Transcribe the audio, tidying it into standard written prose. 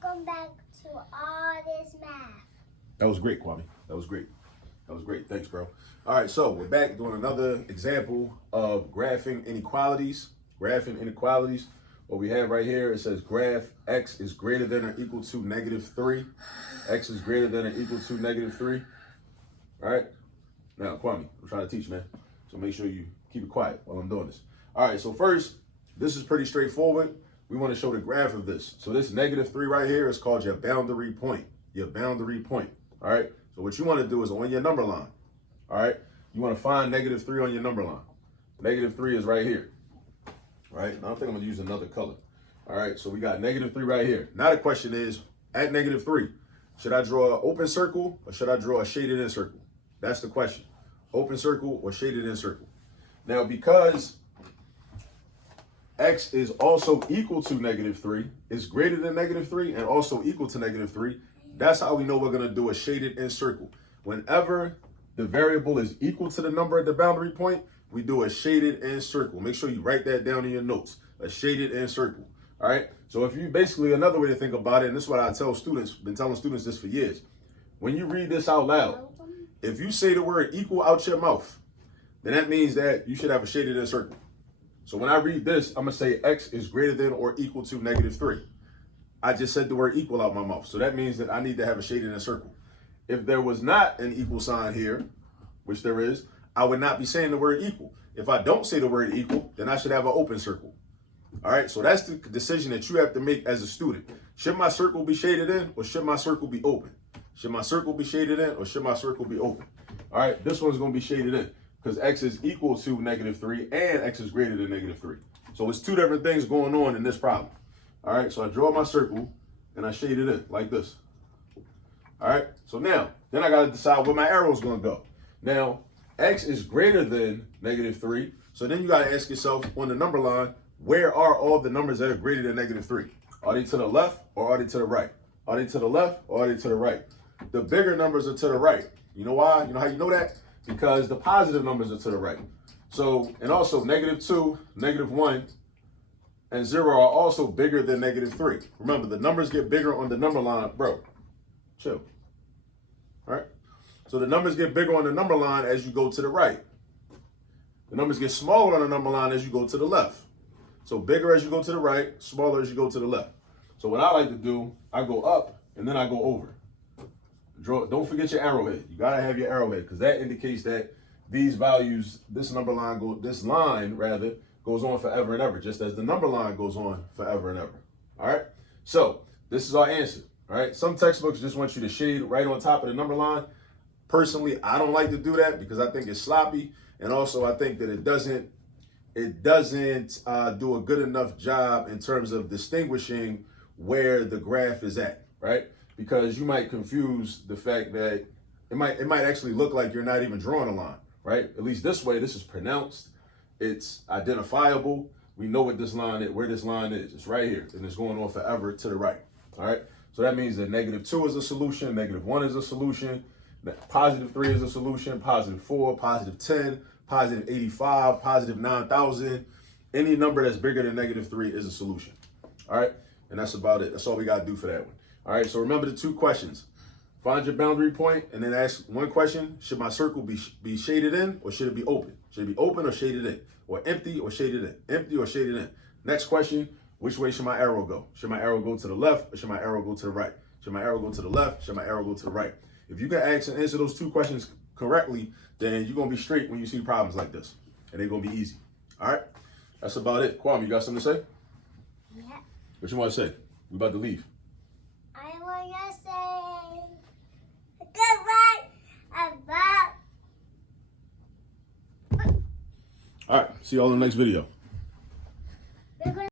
Welcome back to All This Math. That was great, Kwame. That was great. That was great. Thanks, bro. All right, so we're back doing another example of graphing inequalities. What we have right here, it says graph x is greater than or equal to -3. X is greater than or equal to -3. All right. Now, Kwame, I'm trying to teach, man. So make sure you keep it quiet while I'm doing this. All right, so first, this is pretty straightforward. We want to show the graph of this. So this -3 right here is called your boundary point. All right. So what you want to do is on your number line. All right. You want to find -3 on your number line. -3 is right here. All right. Now I think I'm going to use another color. All right. So we got -3 right here. Now the question is, at -3, should I draw an open circle or should I draw a shaded in circle? That's the question. Open circle or shaded in circle. Now, because x is also equal to -3, is greater than -3 and also equal to -3, that's how we know we're going to do a shaded in circle. Whenever the variable is equal to the number at the boundary point, we do a shaded in circle. Make sure you write that down in your notes, a shaded in circle. All right. So if you basically, another way to think about it, and this is what I tell students, been telling students this for years. When you read this out loud, if you say the word equal out your mouth, then that means that you should have a shaded in circle. So when I read this, I'm going to say x is greater than or equal to -3. I just said the word equal out my mouth. So that means that I need to have a shaded in circle. If there was not an equal sign here, which there is, I would not be saying the word equal. If I don't say the word equal, then I should have an open circle. All right, so that's the decision that you have to make as a student. Should my circle be shaded in or should my circle be open? Should my circle be shaded in or should my circle be open? All right, this one's going to be shaded in because x is equal to -3 and x is greater than -3. So it's two different things going on in this problem. All right, so I draw my circle and I shade it in like this. All right, so now, then I got to decide where my arrow is going to go. Now, x is greater than -3. So then you got to ask yourself on the number line, where are all the numbers that are greater than -3? Are they to the left or are they to the right? Are they to the left or are they to the right? The bigger numbers are to the right. You know why? You know how you know that? Because the positive numbers are to the right. So, and also -2, -1, and 0 are also bigger than -3. Remember, the numbers get bigger on the number line. Bro, chill. All right? So the numbers get bigger on the number line as you go to the right. The numbers get smaller on the number line as you go to the left. So bigger as you go to the right, smaller as you go to the left. So what I like to do, I go up and then I go over. Don't forget your arrowhead. You gotta have your arrowhead because that indicates that these values, this line goes on forever and ever, just as the number line goes on forever and ever. All right. So this is our answer. All right. Some textbooks just want you to shade right on top of the number line. Personally, I don't like to do that because I think it's sloppy, and also I think that it doesn't do a good enough job in terms of distinguishing where the graph is at, right? Because you might confuse the fact that it might actually look like you're not even drawing a line, right? At least this way, this is pronounced, it's identifiable. We know what this line is, where this line is. It's right here, and it's going on forever to the right. All right. So that means that -2 is a solution, -1 is a solution, that +3 is a solution, +4, +10, +85, +9,000. Any number that's bigger than -3 is a solution. All right. And that's about it. That's all we got to do for that one. All right. So remember the two questions. Find your boundary point and then ask one question. Should my circle be shaded in or should it be open? Should it be open or shaded in? Or empty or shaded in? Empty or shaded in? Next question. Which way should my arrow go? Should my arrow go to the left or should my arrow go to the right? Should my arrow go to the left? Should my arrow go to the right? If you can ask and answer those two questions correctly, then you're going to be straight when you see problems like this. And they're going to be easy. All right? That's about it. Kwame, you got something to say? Yeah. What you want to say? We about to leave. I want to say goodbye about. All right. See you all in the next video.